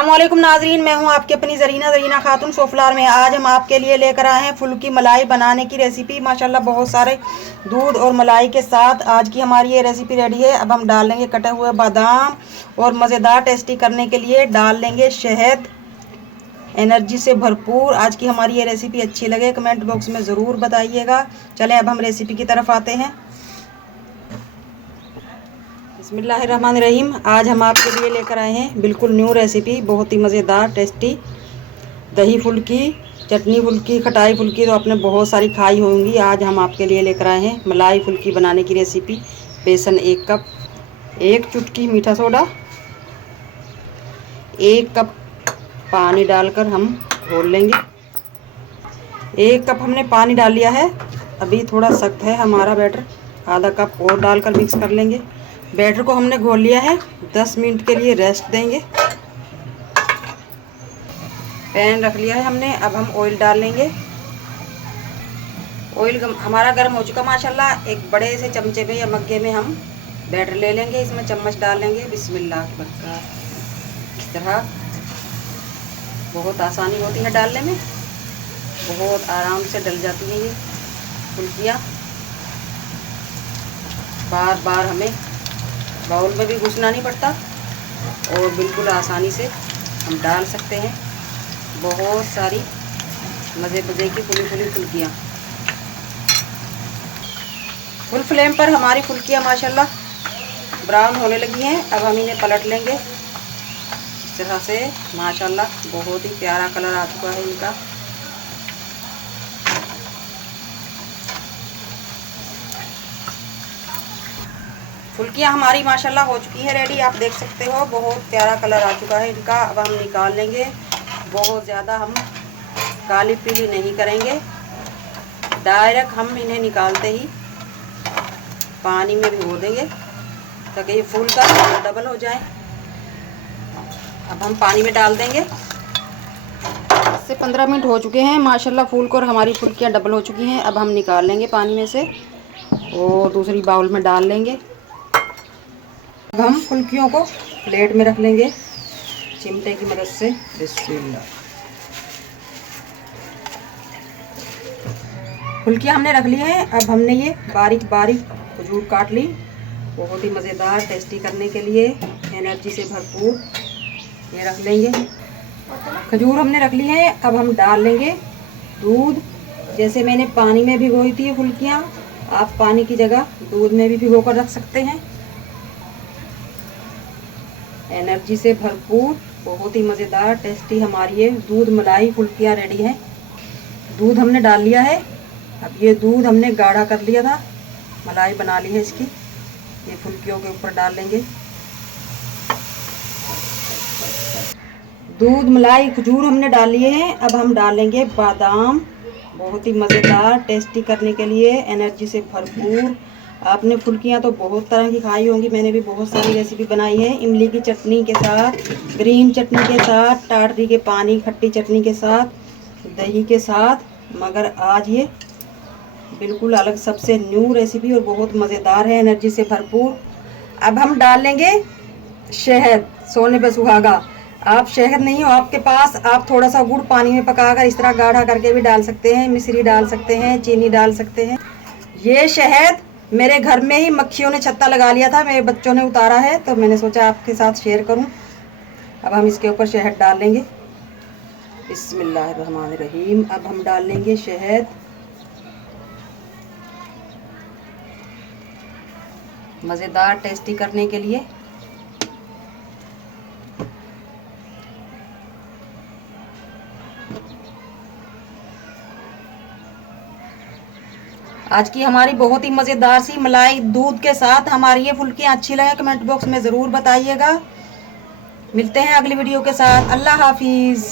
अस्सलामुअलैकुम नाजरीन, मैं हूं आपकी अपनी जरीना खातून सोफलार में। आज हम आपके लिए लेकर आए हैं फुल्की मलाई बनाने की रेसिपी। माशाल्लाह बहुत सारे दूध और मलाई के साथ आज की हमारी ये रेसिपी रेडी है। अब हम डाल लेंगे कटे हुए बादाम और मज़ेदार टेस्टी करने के लिए डाल लेंगे शहद। एनर्जी से भरपूर आज की हमारी ये रेसिपी अच्छी लगे कमेंट बॉक्स में ज़रूर बताइएगा। चलें अब हम रेसिपी की तरफ आते हैं। बिस्मिल्लाहिर्रहमानिर्रहीम। आज हम आपके लिए लेकर आए हैं बिल्कुल न्यू रेसिपी, बहुत ही मज़ेदार टेस्टी दही फुल्की, चटनी फुल्की, खटाई फुल्की तो आपने बहुत सारी खाई होंगी। आज हम आपके लिए लेकर आए हैं मलाई फुल्की बनाने की रेसिपी। बेसन 1 कप, 1 चुटकी मीठा सोडा, 1 कप पानी डालकर हम घोल लेंगे। 1 कप हमने पानी डाल लिया है। अभी थोड़ा सख्त है हमारा बैटर, आधा कप और डालकर मिक्स कर लेंगे। बैटर को हमने घोल लिया है, 10 मिनट के लिए रेस्ट देंगे। पैन रख लिया है हमने। अब हम ऑयल डाल लेंगे। ऑयल हमारा गर्म हो चुका माशाल्लाह। एक बड़े से चमचे में या मग्गे में हम बैटर ले लेंगे, इसमें चम्मच डाल लेंगे। बिस्मिल्लाह बरकत। इस तरह बहुत आसानी होती है डालने में, बहुत आराम से डल जाती है ये फुल्कियाँ। बार बार हमें बाउल में भी घुसना नहीं पड़ता और बिल्कुल आसानी से हम डाल सकते हैं बहुत सारी मज़े मज़े की फुली फुली फुल्कियाँ। फुल फ्लेम पर हमारी फुल्कियाँ माशाल्लाह ब्राउन होने लगी हैं। अब हम इन्हें पलट लेंगे इस तरह से। माशाल्लाह बहुत ही प्यारा कलर आ चुका है इनका। फुल्कियाँ हमारी माशाल्लाह हो चुकी है रेडी, आप देख सकते हो बहुत प्यारा कलर आ चुका है इनका। अब हम निकाल लेंगे। बहुत ज़्यादा हम काली पीली नहीं करेंगे, डायरेक्ट हम इन्हें निकालते ही पानी में भिगो देंगे ताकि ये फूल का डबल हो जाए। अब हम पानी में डाल देंगे। 10 से 15 मिनट हो चुके हैं माशाल्लाह, फूल को और हमारी फुल्कियाँ डबल हो चुकी हैं। अब हम निकाल लेंगे पानी में से और दूसरी बाउल में डाल लेंगे। अब हम फुल्कियों को प्लेट में रख लेंगे चिमटे की मदद से। बिस्मिल्लाह। फुल्कियाँ हमने रख ली हैं। अब हमने ये बारीक बारीक खजूर काट ली, बहुत ही मज़ेदार टेस्टी करने के लिए, एनर्जी से भरपूर ये रख लेंगे। खजूर हमने रख ली है। अब हम डाल लेंगे दूध। जैसे मैंने पानी में भिगोई थी ये फुल्कियाँ, आप पानी की जगह दूध में भी भिगो कर रख सकते हैं। एनर्जी से भरपूर बहुत ही मज़ेदार टेस्टी हमारी ये दूध मलाई फुल्कियाँ रेडी हैं। दूध हमने डाल लिया है। अब ये दूध हमने गाढ़ा कर लिया था, मलाई बना ली है इसकी। ये फुल्कियों के ऊपर डाल लेंगे। दूध मलाई खजूर हमने डाल लिए हैं। अब हम डालेंगे बादाम, बहुत ही मज़ेदार टेस्टी करने के लिए, एनर्जी से भरपूर। आपने फुल्कियाँ तो बहुत तरह की खाई होंगी, मैंने भी बहुत सारी रेसिपी बनाई है। इमली की चटनी के साथ, ग्रीन चटनी के साथ, टाटरी के पानी खट्टी चटनी के साथ, दही के साथ, मगर आज ये बिल्कुल अलग सबसे न्यू रेसिपी और बहुत मज़ेदार है, एनर्जी से भरपूर। अब हम डाल लेंगे शहद, सोने पे सुहागा। आप शहद नहीं हो आपके पास, आप थोड़ा सा गुड़ पानी में पकाकर इस तरह गाढ़ा करके भी डाल सकते हैं। मिश्री डाल सकते हैं, चीनी डाल सकते हैं। ये शहद मेरे घर में ही मक्खियों ने छत्ता लगा लिया था, मेरे बच्चों ने उतारा है तो मैंने सोचा आपके साथ शेयर करूं। अब हम इसके ऊपर शहद डाल लेंगे। बिस्मिल्लाहिर्रहमानिर्रहीम। अब हम डाल लेंगे शहद। मज़ेदार टेस्टी करने के लिए। आज की हमारी बहुत ही मज़ेदार सी मलाई दूध के साथ हमारी ये फुल्कियाँ अच्छी लगे कमेंट बॉक्स में ज़रूर बताइएगा। मिलते हैं अगली वीडियो के साथ। अल्लाह हाफिज़।